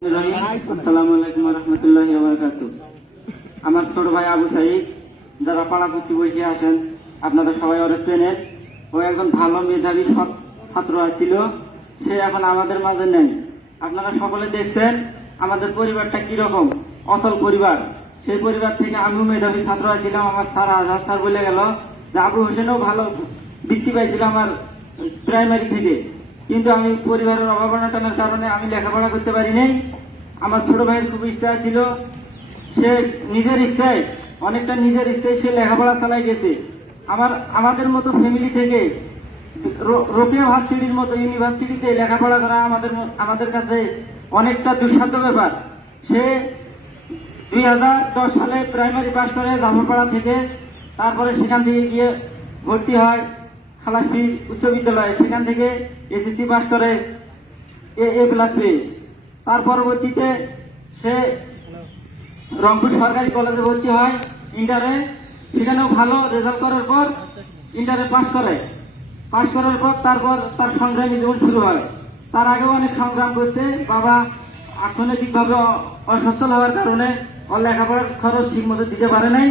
রহমতুল্লাহ আমার ছোট ভাই আবু সাইদ যারা পাড়া বসে আসেন আপনারা সবাই অনেক চেনেন ও একজন ভালো মেধাবী ছাত্র ছিল সে এখন আমাদের মাঝে নেই আপনারা সকলে দেখছেন আমাদের পরিবারটা কিরকম অসল পরিবার সেই পরিবার থেকে আমিও মেধাবী ছাত্র ছিলাম আমার স্যার আজহার স্যার বলে গেল যে আবু হোসেনও ভালো বৃত্তি পাইছিল আমার প্রাইমারি থেকে কিন্তু আমি পরিবারের অভাব অনাটনের কারণে আমি লেখাপড়া করতে পারি নাই আমার ছোট ভাইয়ের খুব ইচ্ছা ছিল সে নিজের ইচ্ছায় অনেকটা নিজের ইচ্ছায় সে লেখাপড়া চালাই গেছে আমার আমাদের মতো ফ্যামিলি থেকে রোপিয়া ভার্সিটির মতো ইউনিভার্সিটিতে লেখাপড়া করা আমাদের আমাদের কাছে অনেকটা দুঃসাধ্য ব্যাপার সে দুই সালে প্রাইমারি পাশ করে জাফরপাড়া থেকে তারপরে সেখান থেকে গিয়ে ভর্তি হয় খালাকি উচ্চ বিদ্যালয় সেখান থেকে এসএসসি পাস করে এ এ প্লাস পেয়ে তার পরবর্তীতে সে রংপুর সরকারি কলেজে ভর্তি হয় ইন্টারে সেখানেও ভালো রেজাল্ট করার পর ইন্টারে পাস করে পাস করার পর তারপর তার সংগ্রামী জীবন শুরু হয় তার আগেও অনেক সংগ্রাম করছে বাবা অর্থনৈতিকভাবে অসচ্ছল হওয়ার কারণে ওর লেখাপড়ার খরচ ঠিক মতো দিতে পারে নাই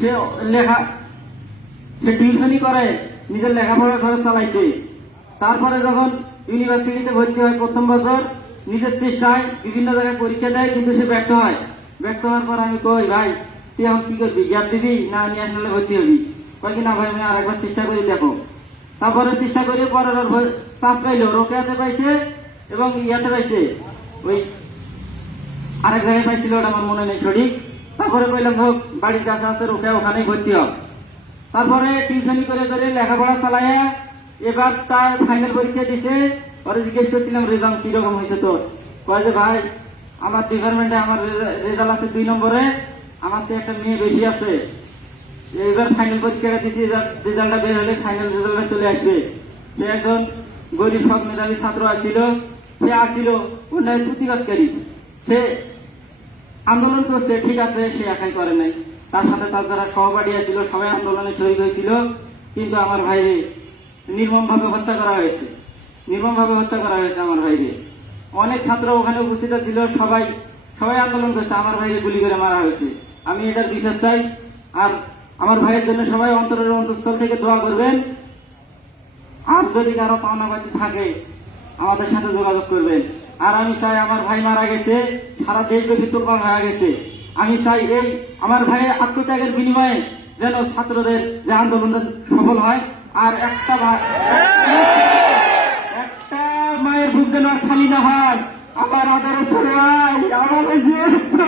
সে লেখা সে টিউশনই করে নিজের লেখাপড়া খরচ চালাইছে তারপরে যখন ইউনিভার্সিটিতে ভর্তি হয় প্রথম বছর নিজের চেষ্টায় বিভিন্ন জায়গায় পরীক্ষা দেয় কিন্তু সে ব্যর্থ হয় ব্যর্থ হওয়ার পর আমি কই ভাই তুই এখন কি করবি গ্যাপ দিবি না ন্যাশনালে ভর্তি হবি কয় কি না ভাই আমি আরেকবার চেষ্টা করি দেখো তারপরে চেষ্টা করে পরে পাস পাইলো রোকেয়াতে পাইছে এবং ইয়াতে পাইছে ওই আরেক জায়গায় পাইছিল ওটা আমার মনে নেই সঠিক তারপরে কইলাম হোক বাড়ির কাছে আছে রোকেয়া ওখানেই ভর্তি হোক তারপরে টিউশনি করে ধরে লেখাপড়া চালাইয়া এবার তার ফাইনাল পরীক্ষা দিছে পরে জিজ্ঞেস করছিলাম রেজাল্ট কিরকম হয়েছে তোর কয়ে যে ভাই আমার ডিপার্টমেন্টে আমার রেজাল্ট আছে দুই নম্বরে আমার সে একটা মেয়ে বেশি আছে এবার ফাইনাল পরীক্ষাটা দিচ্ছি রেজাল্টটা বের হলে ফাইনাল রেজাল্টটা চলে আসবে সে একজন গরিব সব মেধাবী ছাত্র আসছিল সে আসছিল অন্যায় প্রতিবাদকারী সে আন্দোলন করছে ঠিক আছে সে একাই করে নাই তার সাথে তার যারা সহপাঠী ছিল সবাই আন্দোলনে শহীদ হয়েছিল কিন্তু আমার ভাইরে নির্মমভাবে হত্যা করা হয়েছে নির্মমভাবে হত্যা করা হয়েছে আমার ভাইরে অনেক ছাত্র ওখানে উপস্থিত ছিল সবাই সবাই আন্দোলন করছে আমার ভাইরে গুলি করে মারা হয়েছে আমি এটার বিশ্বাস চাই আর আমার ভাইয়ের জন্য সবাই অন্তরের অন্তঃস্থল থেকে দোয়া করবেন আর যদি কারো পাওনাবাদি থাকে আমাদের সাথে যোগাযোগ করবেন আর আমি চাই আমার ভাই মারা গেছে সারা দেশব্যাপী তোর মারা গেছে আমি চাই এই আমার ভাইয়ের আত্মত্যাগের বিনিময়ে যেন ছাত্রদের যে আন্দোলন সফল হয় আর একটা একটা মায়ের বুক যেন খালি না হয় আমার আদরের ছেলে আমার